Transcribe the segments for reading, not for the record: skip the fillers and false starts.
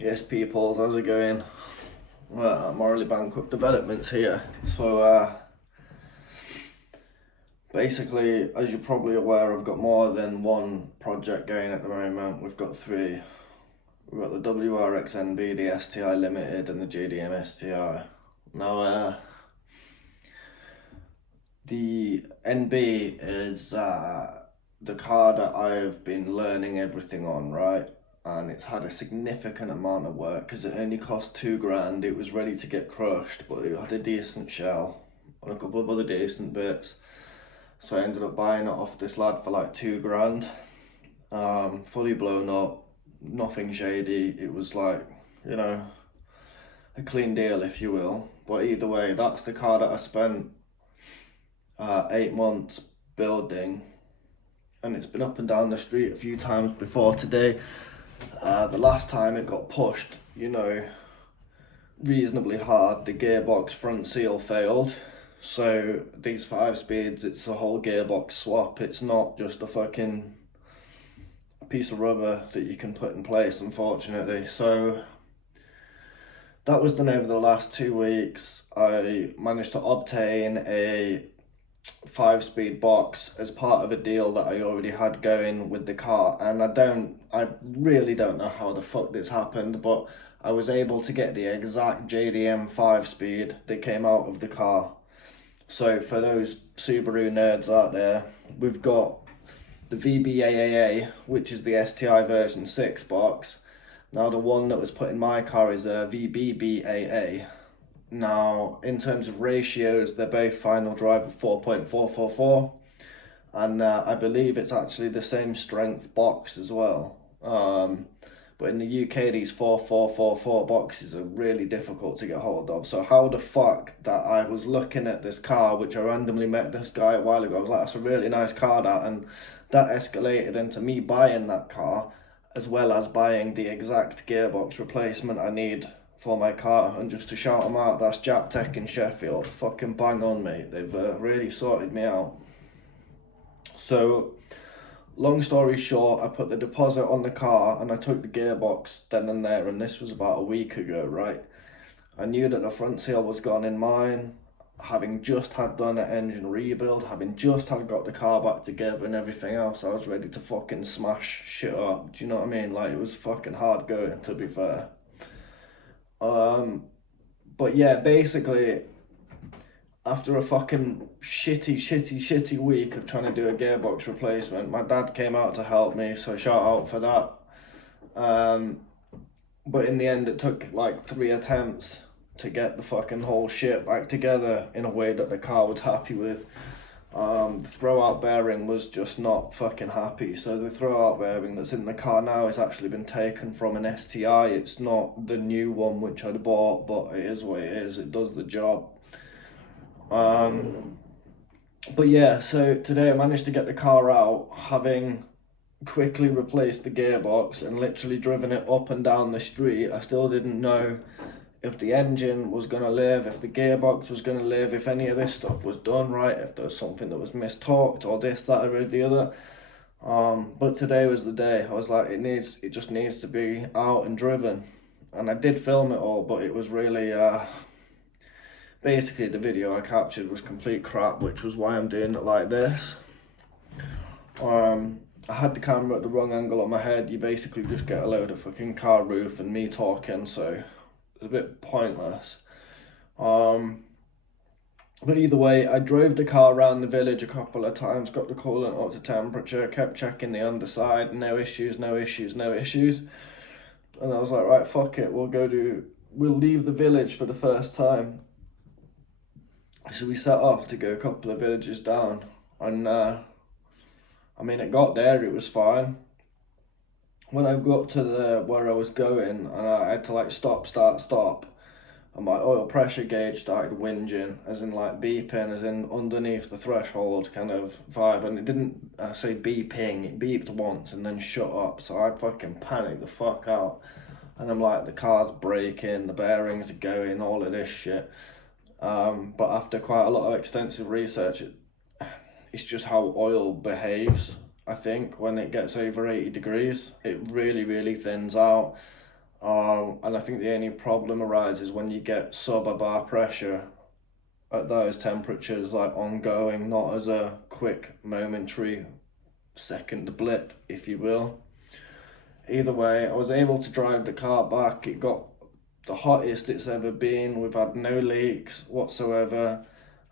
Yes, peoples, how's it going? Well, Morally Bankrupt Developments here. So, basically, as you're probably aware, I've got more than one project going at the moment. We've got three. We've got the WRXNB, the STI Limited, and the JDM STI. Now, the NB is the car that I've been learning everything on, right? And it's had a significant amount of work because it only cost £2 grand. It was ready to get crushed, but it had a decent shell and a couple of other decent bits. So I ended up buying it off this lad for like £2 grand. Fully blown up, nothing shady. It was like, you know, a clean deal, if you will. But either way, that's the car that I spent 8 months building, and it's been up and down the street a few times before today. The last time it got pushed, you know, reasonably hard. The gearbox front seal failed. So these 5 speeds, it's a whole gearbox swap. It's not just a fucking piece of rubber that you can put in place, unfortunately. So that was done over the last 2 weeks. I managed to obtain a 5-speed box as part of a deal that I already had going with the car, and I really don't know how the fuck this happened, but I was able to get the exact JDM 5-speed that came out of the car. So for those Subaru nerds out there, we've got the VBAAA, which is the STI version 6 box. Now the one that was put in my car is a VBBAA. Now, in terms of ratios, they're both final drive of 4.444, and I believe it's actually the same strength box as well. But in the UK, these 4444 boxes are really difficult to get hold of. So how the fuck that I was looking at this car, which I randomly met this guy a while ago, I was like, that's a really nice car, that, and that escalated into me buying that car, as well as buying the exact gearbox replacement I need for my car. And just to shout them out, that's Jap Tech in Sheffield. Fucking bang on, mate. They've really sorted me out. So, long story short, I put the deposit on the car and I took the gearbox then and there, and this was about a week ago, right? I knew that the front seal was gone in mine, having just had done an engine rebuild, having just had got the car back together and everything else. I was ready to fucking smash shit up, do you know what I mean? Like, it was fucking hard going, to be fair. But yeah, basically, after a fucking shitty week of trying to do a gearbox replacement, my dad came out to help me, so shout out for that. But in the end, it took like 3 attempts to get the fucking whole shit back together in a way that the car was happy with. The throwout bearing was just not fucking happy. So the throwout bearing that's in the car now has actually been taken from an STI. It's not the new one which I'd bought, but it is what it is. It does the job. But yeah, so today I managed to get the car out, having quickly replaced the gearbox and literally driven it up and down the street. I still didn't know if the engine was going to live, if the gearbox was going to live, if any of this stuff was done right, if there was something that was mistorqued or this, that, or the other. But today was the day. I was like, it just needs to be out and driven. And I did film it all, but it was really, basically the video I captured was complete crap, which was why I'm doing it like this. I had the camera at the wrong angle on my head. You basically just get a load of fucking car roof and me talking, so a bit pointless. But either way, I drove the car around the village a couple of times, got the coolant up to temperature, kept checking the underside, no issues. And I was like, right, fuck it, we'll leave the village for the first time. So we set off to go a couple of villages down, and I mean, it got there, it was fine. When I got to where I was going, and I had to like stop, and my oil pressure gauge started whinging, as in like beeping, as in underneath the threshold kind of vibe, and it didn't say beeping, it beeped once and then shut up, so I fucking panicked the fuck out, and I'm like, the car's braking, the bearings are going, all of this shit. But after quite a lot of extensive research, it's just how oil behaves. I think when it gets over 80 degrees, it really thins out. And I think the only problem arises when you get sub-bar pressure at those temperatures, like ongoing, not as a quick momentary second blip, if you will. Either way, I was able to drive the car back. It got the hottest it's ever been. We've had no leaks whatsoever.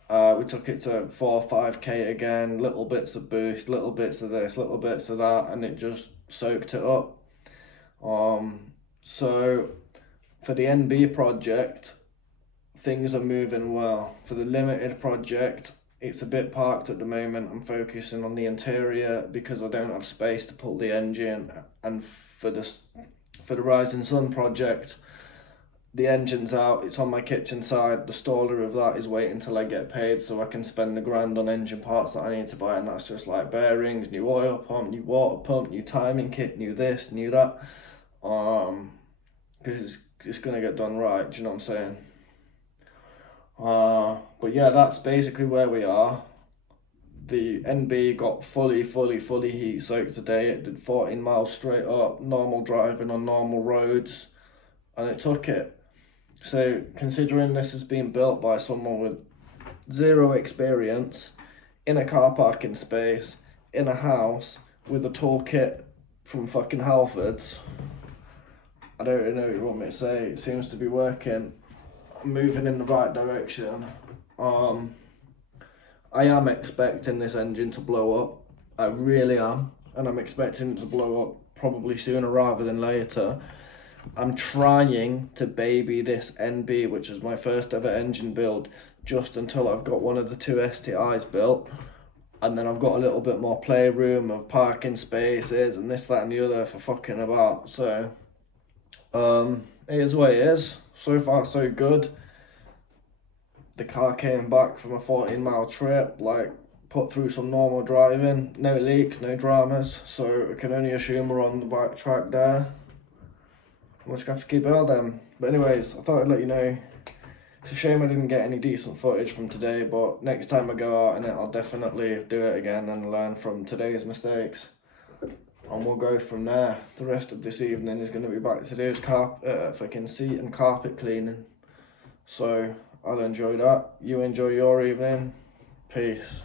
We took it to 4 or 5k again, little bits of boost, little bits of this, little bits of that, and it just soaked it up. So for the NB project, things are moving well. For the limited project, it's a bit parked at the moment. I'm focusing on the interior because I don't have space to pull the engine. And for the Rising Sun project, the engine's out, it's on my kitchen side. The staller of that is waiting till I get paid so I can spend the grand on engine parts that I need to buy, and that's just like bearings, new oil pump, new water pump, new timing kit, new this, new that. Because it's gonna get done right, do you know what I'm saying? But yeah, that's basically where we are. The NB got fully heat soaked today. It did 14 miles straight up, normal driving on normal roads, and it took it. So considering this has been built by someone with zero experience, in a car parking space, in a house, with a toolkit from fucking Halfords, I don't really know what you want me to say. It seems to be working. I'm moving in the right direction. I am expecting this engine to blow up. I really am. And I'm expecting it to blow up probably sooner rather than later. I'm trying to baby this NB, which is my first ever engine build, just until I've got one of the two STIs built. And then I've got a little bit more playroom of parking spaces and this, that and the other for fucking about. So, it is what it is. So far so good. The car came back from a 14-mile trip, like put through some normal driving, no leaks, no dramas, so I can only assume we're on the right track there. I'm just gonna have to keep building. But anyways, I thought I'd let you know. It's a shame I didn't get any decent footage from today, but next time I go out in it, I'll definitely do it again and learn from today's mistakes. And we'll go from there. The rest of this evening is going to be back to do fucking seat and carpet cleaning. So I'll enjoy that. You enjoy your evening. Peace.